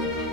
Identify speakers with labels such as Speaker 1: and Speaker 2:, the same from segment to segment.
Speaker 1: thank you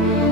Speaker 1: thank you